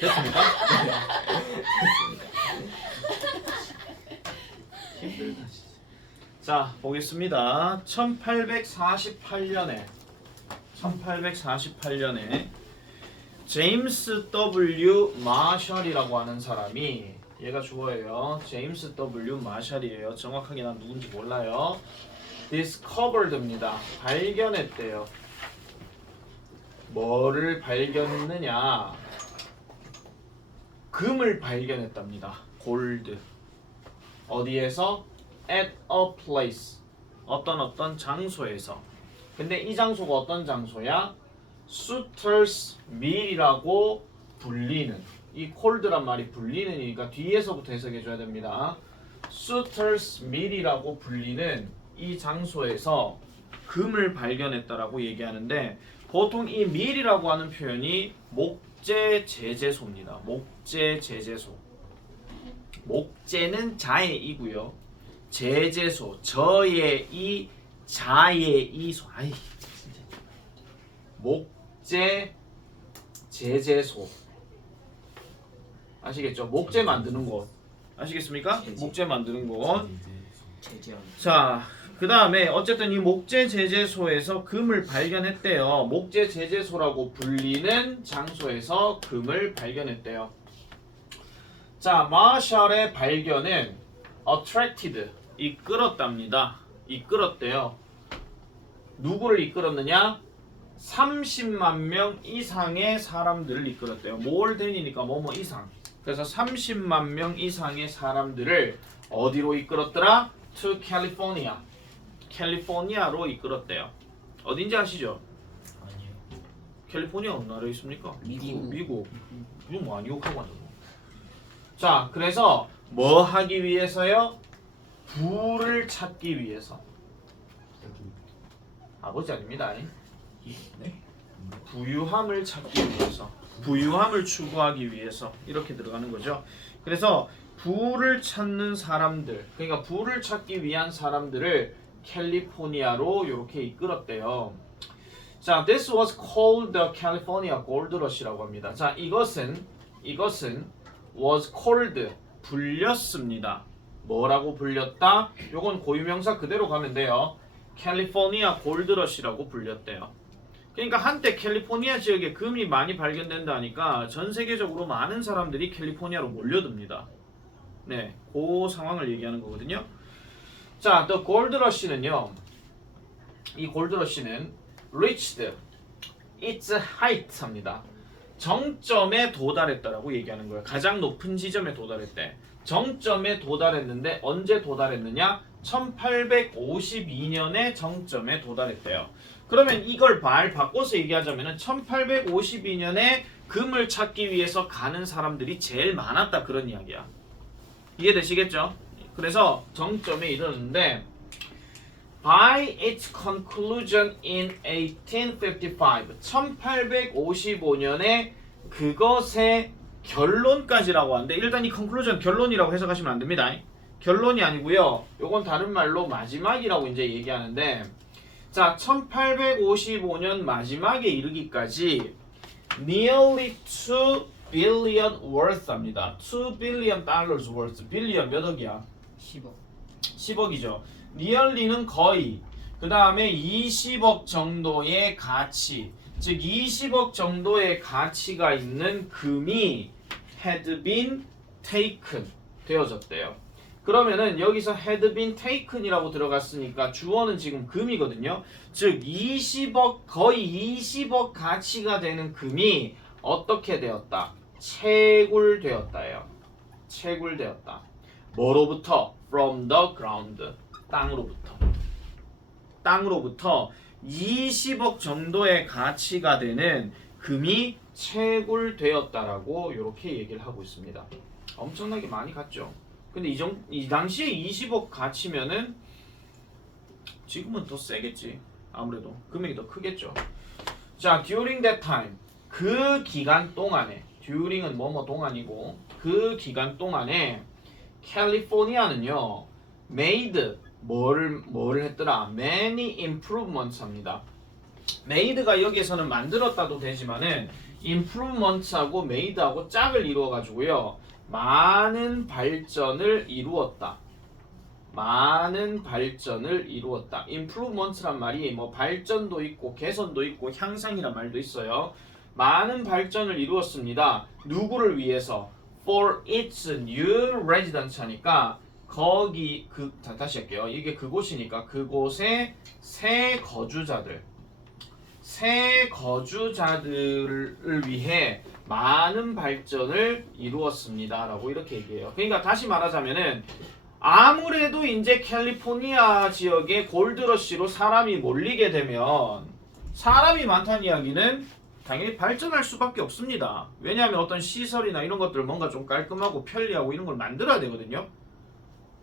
됐습니까? 자 보겠습니다. 1848년에 1848년에 제임스 W 마셜이라고 하는 사람이 얘가 주어예요. 제임스 W 마셜이에요. 정확하게 난 누군지 몰라요. discovered입니다. 발견했대요. 뭐를 발견했느냐? 금을 발견했답니다. 골드. 어디에서? at a place. 어떤 어떤 장소에서. 근데 이 장소가 어떤 장소야? Suitors Mill이라고 불리는 이 cold란 말이 불리는이니까 뒤에서부터 해석해 줘야 됩니다. Suitors Mill이라고 불리는 이 장소에서 금을 발견했다라고 얘기하는데 보통 이 mill이라고 하는 표현이 목 재 제재소입니다. 목재 제재소. 목재는 자의 이고요. 제재소 저의 이 자의 이소. 아이 진짜. 목재 제재소. 아시겠죠? 목재 만드는 곳. 아시겠습니까? 제재. 목재 만드는 곳. 제재하는 자, 그 다음에 어쨌든 이 목재 제재소에서 금을 발견했대요. 목재 제재소라고 불리는 장소에서 금을 발견했대요. 자, 마샬의 발견은 attracted, 이끌었답니다. 이끌었대요. 누구를 이끌었느냐? 30만 명 이상의 사람들을 이끌었대요. than이니까 뭐뭐 이상. 그래서 30만 명 이상의 사람들을 어디로 이끌었더라? to California. 캘리포니아로 이끌었대요. 어딘지 아시죠? 아니에요. 캘리포니아 어느 나라에 있습니까? 미국. 미국. 이거 뭐 아니고 하고 하죠. 자, 그래서 뭐 하기 위해서요? 부를 찾기 위해서. 아버지 아닙니다. 네? 부유함을 찾기 위해서 부유함을 추구하기 위해서 이렇게 들어가는 거죠. 그래서 부를 찾는 사람들 그러니까 부를 찾기 위한 사람들을 캘리포니아로 이렇게 이끌었대요. 자, this was called the California Gold Rush라고 합니다. 자, 이것은 이것은 was called 불렸습니다. 뭐라고 불렸다? 요건 고유명사 그대로 가면 돼요. 캘리포니아 골드러시라고 불렸대요. 그러니까 한때 캘리포니아 지역에 금이 많이 발견된다니까 전 세계적으로 많은 사람들이 캘리포니아로 몰려듭니다. 네, 그 상황을 얘기하는 거거든요. 자, gold rush는요. 이 골드 러시는 reached its height 합니다. 정점에 도달했다라고 얘기하는 거예요. 가장 높은 지점에 도달했대. 정점에 도달했는데 언제 도달했느냐? 1852년에 정점에 도달했대요. 그러면 이걸 말 바꿔서 얘기하자면은 1852년에 금을 찾기 위해서 가는 사람들이 제일 많았다 그런 이야기야. 이해되시겠죠? 그래서 정점에 이르는데 By its conclusion in 1855, 1855년에 그것의 결론까지라고 하는데 일단 이 conclusion 결론이라고 해석하시면 안 됩니다. 결론이 아니고요. 요건 다른 말로 마지막이라고 이제 얘기하는데 자, 1855년 마지막에 이르기까지 nearly 2 billion worth 합니다. 2 billion dollars worth. 빌리언 몇 억이야? 10억 10억이죠. 니얼리는 거의 그 다음에 20억 정도의 가치 즉 20억 정도의 가치가 있는 금이 had been taken 되어졌대요. 그러면은 여기서 had been taken이라고 들어갔으니까 주어는 지금 금이거든요. 즉 20억 거의 20억 가치가 되는 금이 어떻게 되었다? 채굴되었다예요. 채굴되었다. 뭐로부터? From the ground. 땅으로부터. 땅으로부터 20억 정도의 가치가 되는 금이 채굴되었다라고 이렇게 얘기를 하고 있습니다. 엄청나게 많이 갔죠. 근데 이, 정, 이 당시에 20억 가치면은 지금은 더 세겠지. 아무래도 금액이 더 크겠죠. 자, during that time 그 기간 동안에 during은 뭐뭐 동안이고 그 기간 동안에 캘리포니아는요 made 뭐를 뭐를 했더라 many improvements 합니다 made가 여기에서는 만들었다도 되지만은 improvement하고 made하고 짝을 이루어 가지고요 많은 발전을 이루었다. 많은 발전을 이루었다. improvement란 말이 뭐 발전도 있고 개선도 있고 향상이란 말도 있어요. 많은 발전을 이루었습니다. 누구를 위해서? For its new residents 하니까 거기 그 자, 다시 할게요. 이게 그곳이니까 그곳의 새 거주자들 새 거주자들을 위해 많은 발전을 이루었습니다라고 이렇게 얘기해요. 그러니까 다시 말하자면은 아무래도 이제 캘리포니아 지역에 골드러시로 사람이 몰리게 되면 사람이 많다는 이야기는 당연히 발전할 수밖에 없습니다. 왜냐하면 어떤 시설이나 이런 것들 뭔가 좀 깔끔하고 편리하고 이런 걸 만들어야 되거든요.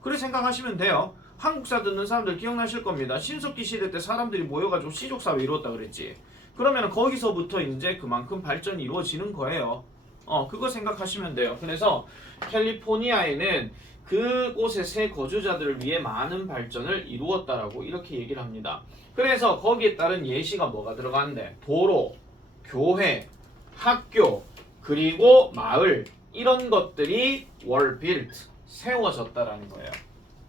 그렇게 생각하시면 돼요. 한국사 듣는 사람들 기억나실 겁니다. 신석기 시대 때 사람들이 모여가지고 시족사회 이루었다 그랬지. 그러면 거기서부터 이제 그만큼 발전이 이루어지는 거예요. 어, 그거 생각하시면 돼요. 그래서 캘리포니아에는 그곳의 새 거주자들을 위해 많은 발전을 이루었다라고 이렇게 얘기를 합니다. 그래서 거기에 따른 예시가 뭐가 들어가는데 도로, 교회, 학교, 그리고 마을 이런 것들이 were built 세워졌다라는 거예요.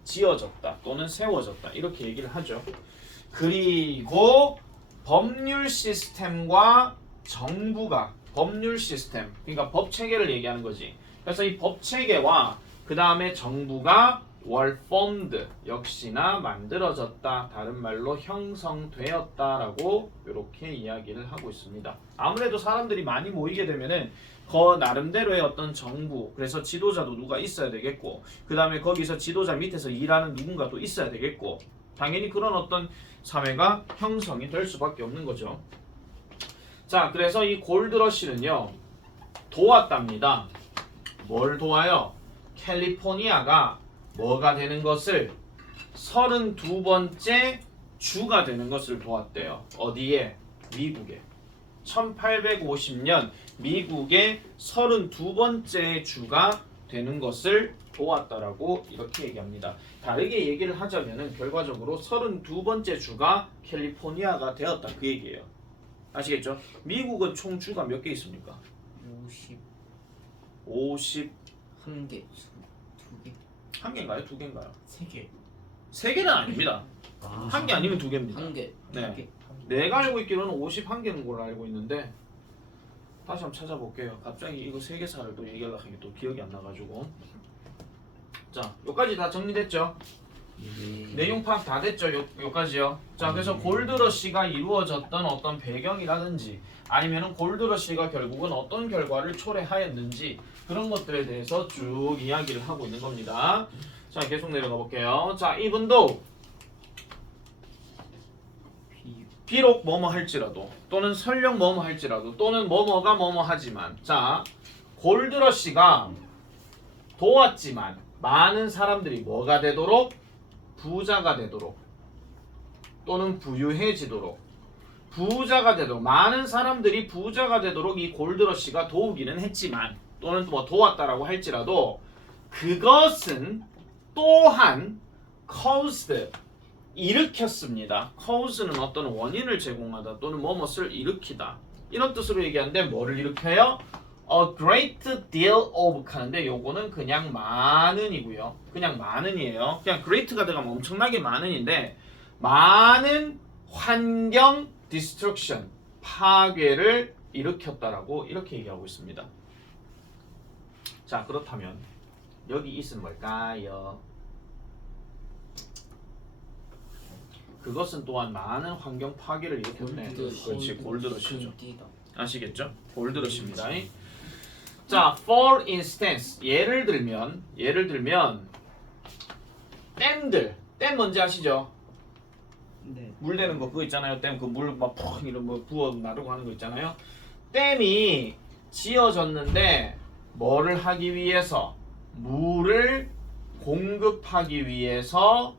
지어졌다 또는 세워졌다 이렇게 얘기를 하죠. 그리고 법률 시스템과 정부가 법률 시스템 그러니까 법 체계를 얘기하는 거지. 그래서 이 법 체계와 그 다음에 정부가 were formed 역시나 만들어졌다 다른 말로 형성되었다라고 이렇게 이야기를 하고 있습니다. 아무래도 사람들이 많이 모이게 되면은 그 나름대로의 어떤 정부 그래서 지도자도 누가 있어야 되겠고 그 다음에 거기서 지도자 밑에서 일하는 누군가 도 있어야 되겠고 당연히 그런 어떤 사회가 형성이 될 수밖에 없는 거죠. 자 그래서 이 골드러시는요 도왔답니다. 뭘 도와요? 캘리포니아가 뭐가 되는 것을 32번째 주가 되는 것을 도왔대요. 어디에? 미국에. 1850년 미국의 32번째 주가 되는 것을 도왔다라고 이렇게 얘기합니다. 다르게 얘기를 하자면은 결과적으로 32번째 주가 캘리포니아가 되었다 그 얘기예요. 아시겠죠? 미국은 총 주가 몇 개 있습니까? 50 50한 개, 두 개, 한 개인가요? 두 개인가요? 세 개. 세 개는 아닙니다. 한개 아니면 두 개입니다. 한 개, 네. 두 개. 내가 알고 있기로는 51개인 걸로 알고 있는데 다시 한번 찾아볼게요. 갑자기 이거 세계사를 또 얘기하려고 하니 또 기억이 안 나가지고 자, 여기까지 다 정리됐죠? 네. 내용 파악 다 됐죠? 요, 요까지요. 자, 그래서 골드러시가 이루어졌던 어떤 배경이라든지 아니면은 골드러시가 결국은 어떤 결과를 초래하였는지 그런 것들에 대해서 쭉 이야기를 하고 있는 겁니다. 자, 계속 내려가 볼게요. 자, 이분도 비 비록 뭐뭐 할지라도 또는 설령 뭐뭐 할지라도 또는 뭐뭐가 뭐뭐 하지만 자 골드러시가 도왔지만 많은 사람들이 뭐가 되도록 부자가 되도록 또는 부유해지도록 부자가 되도록 많은 사람들이 부자가 되도록 이 골드러시가 도우기는 했지만 또는 뭐 도왔다라고 할지라도 그것은 또한 caused 일으켰습니다. cause는 어떤 원인을 제공하다 또는 뭐뭇을 일으키다 이런 뜻으로 얘기하는데 뭐를 일으켜요? A great deal of 하는데 요거는 그냥 많은이고요. 그냥 많은이에요. 그냥 great가 들어가면 엄청나게 많은인데 많은 환경 destruction 파괴를 일으켰다라고 이렇게 얘기하고 있습니다. 자 그렇다면 여기 있은 뭘까요? 그것은 또한 많은 환경 파괴를 일으켰네. 그렇지 골드러시죠. 아시겠죠? 골드러시입니다. 자, for instance 예를 들면 예를 들면 댐들 댐 뭔지 아시죠? 네. 물 내는 거 그거 있잖아요. 댐 그 물막푹 이런 뭐 부어 나르고 하는 거 있잖아요. 댐이 지어졌는데 뭐를 하기 위해서 물을 공급하기 위해서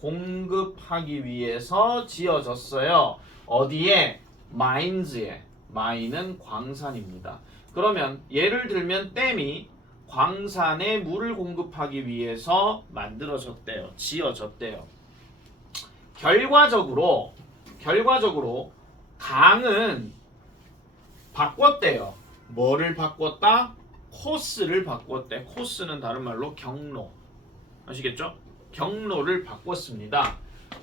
공급하기 위해서 지어졌어요. 어디에? 마인즈에. 마인은 광산입니다. 그러면 예를 들면 댐이 광산에 물을 공급하기 위해서 만들어졌대요. 지어졌대요. 결과적으로 결과적으로 강은 바꿨대요. 뭐를 바꿨다? 코스를 바꿨대. 코스는 다른 말로 경로. 아시겠죠? 경로를 바꿨습니다.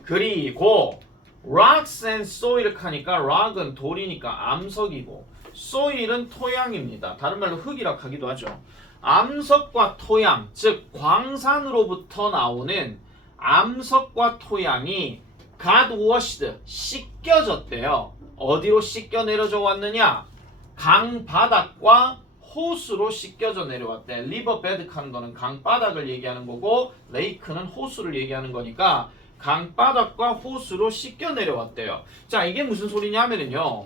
그리고 rocks and soil 하니까 rock은 돌이니까 암석이고 soil은 토양입니다. 다른 말로 흙이라고 하기도 하죠. 암석과 토양, 즉 광산으로부터 나오는 암석과 토양이 got washed, 씻겨졌대요. 어디로 씻겨 내려져 왔느냐? 강 바닥과 호수로 씻겨져 내려왔대. 리버 베드 거는 강 바닥을 얘기하는 거고 레이크는 호수를 얘기하는 거니까 강 바닥과 호수로 씻겨 내려왔대요. 자, 이게 무슨 소리냐면은요.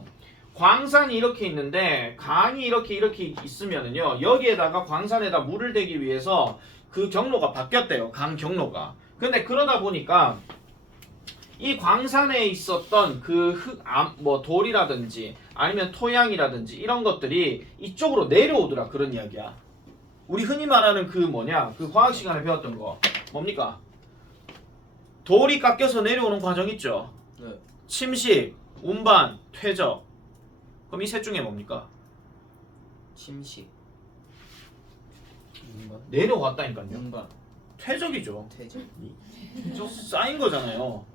광산이 이렇게 있는데 강이 이렇게 이렇게 있으면은요. 여기에다가 광산에다 물을 대기 위해서 그 경로가 바뀌었대요. 강 경로가. 근데 그러다 보니까 이 광산에 있었던 그 흙, 암, 뭐 돌이라든지 아니면 토양이라든지 이런 것들이 이쪽으로 내려오더라 그런 이야기야. 우리 흔히 말하는 그 뭐냐 그 과학 시간에 배웠던 거 뭡니까? 돌이 깎여서 내려오는 과정 있죠. 네. 침식, 운반, 퇴적. 그럼 이 셋 중에 뭡니까? 침식. 운반. 내려왔다니까요. 운반. 퇴적이죠. 퇴적. 쌓인 거잖아요.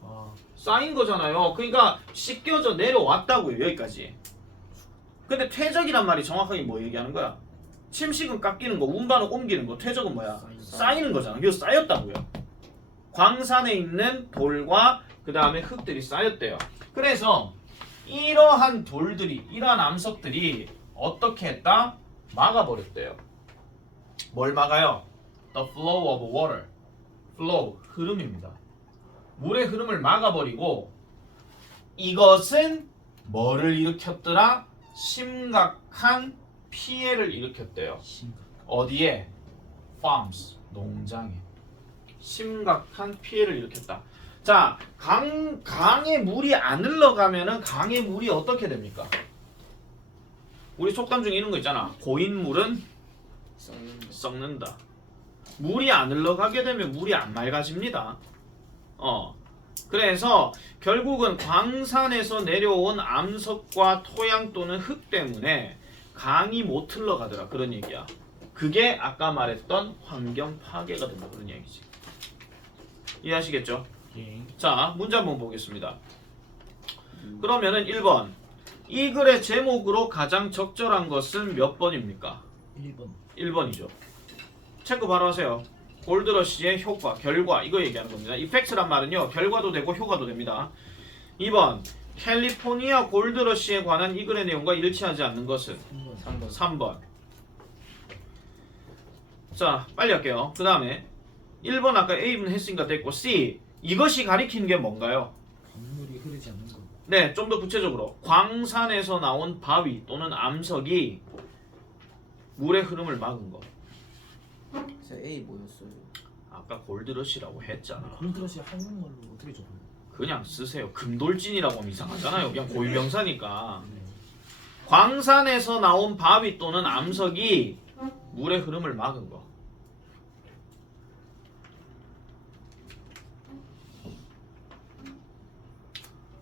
아. 쌓인 거잖아요. 그러니까 씻겨져 내려왔다고요. 여기까지. 근데 퇴적이란 말이 정확하게 뭐 얘기하는 거야? 침식은 깎이는 거, 운반은 옮기는 거, 퇴적은 뭐야? 쌓이는 거잖아. 이거 쌓였다고요. 광산에 있는 돌과 그 다음에 흙들이 쌓였대요. 그래서 이러한 돌들이, 이러한 암석들이 어떻게 했다? 막아버렸대요. 뭘 막아요? The flow of water. flow, 흐름입니다. 물의 흐름을 막아버리고 이것은 뭐를 일으켰더라? 심각한 피해를 일으켰대요. 심각. 어디에? farms, 농장에. 심각한 피해를 일으켰다. 자, 강, 강에 물이 안 흘러가면은 강에 물이 어떻게 됩니까? 우리 속담 중에 이런 거 있잖아. 고인 물은 썩는 거. 썩는다. 물이 안 흘러가게 되면 물이 안 맑아집니다. 어. 그래서 결국은 광산에서 내려온 암석과 토양 또는 흙 때문에 강이 못 흘러가더라. 그런 얘기야. 그게 아까 말했던 환경 파괴가 된다. 그런 얘기지. 이해하시겠죠? 예. 자, 문제 한번 보겠습니다. 그러면은 1번. 이 글의 제목으로 가장 적절한 것은 몇 번입니까? 1번. 1번이죠. 체크 바로 하세요. 골드러시의 효과, 결과 이거 얘기하는 겁니다. 이펙트란 말은요. 결과도 되고 효과도 됩니다. 2번. 캘리포니아 골드러시에 관한 이 글의 내용과 일치하지 않는 것은 3번. 3번. 자, 빨리 할게요. 그 다음에 1번 아까 A분 했으니까 됐고 C 이것이 가리키는 게 뭔가요? 강물이 흐르지 않는 거. 네, 좀 더 구체적으로 광산에서 나온 바위 또는 암석이 물의 흐름을 막은 거. 그래서 A 뭐였어요? 아까 골드러시라고 했잖아. 콘트라시 한국말로 어떻게 적어요? 그냥 쓰세요. 금돌진이라고 하면 이상하잖아요. 그냥 고유명사니까. 광산에서 나온 바위 또는 암석이 물의 흐름을 막은 거.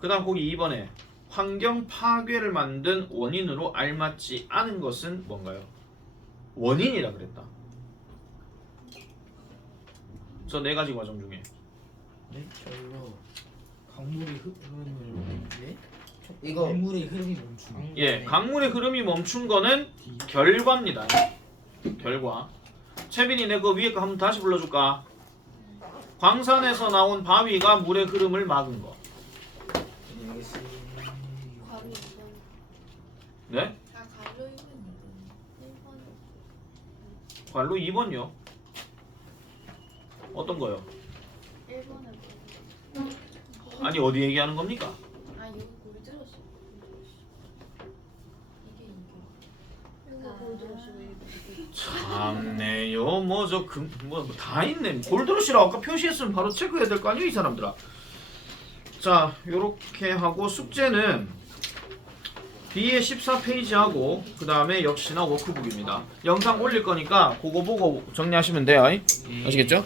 그 다음 거기 2번에 환경 파괴를 만든 원인으로 알맞지 않은 것은 뭔가요? 원인이라 그랬다. 저 네 가지 과정 중에 네? 저희가 강물이 흐름을 네? 이거 강물의 흐름이 멈추고 예, 강물의 흐름이 멈춘 거는 결과입니다. 결과. 채빈이 내 그 위에 거 한번 다시 불러줄까? 광산에서 나온 바위가 물의 흐름을 막은 거. 알겠습니다. 가로 2번. 네? 아, 가로 1번 2번. 관로 2번요. 어떤 거요? 1번. 1번에 아니 어디 얘기하는 겁니까? 아, 여기 골드러시. 이게 이게. 이거 이거. 참네요. 뭐저금뭐다 있네. 골드러시라고 아까 표시했으면 바로 체크해야 될 거 아니에요, 이 사람들아. 자, 요렇게 하고 숙제는 B의 14페이지하고 그 다음에 역시나 워크북입니다. 영상 올릴 거니까 그거 보고 정리하시면 돼요. 아시겠죠?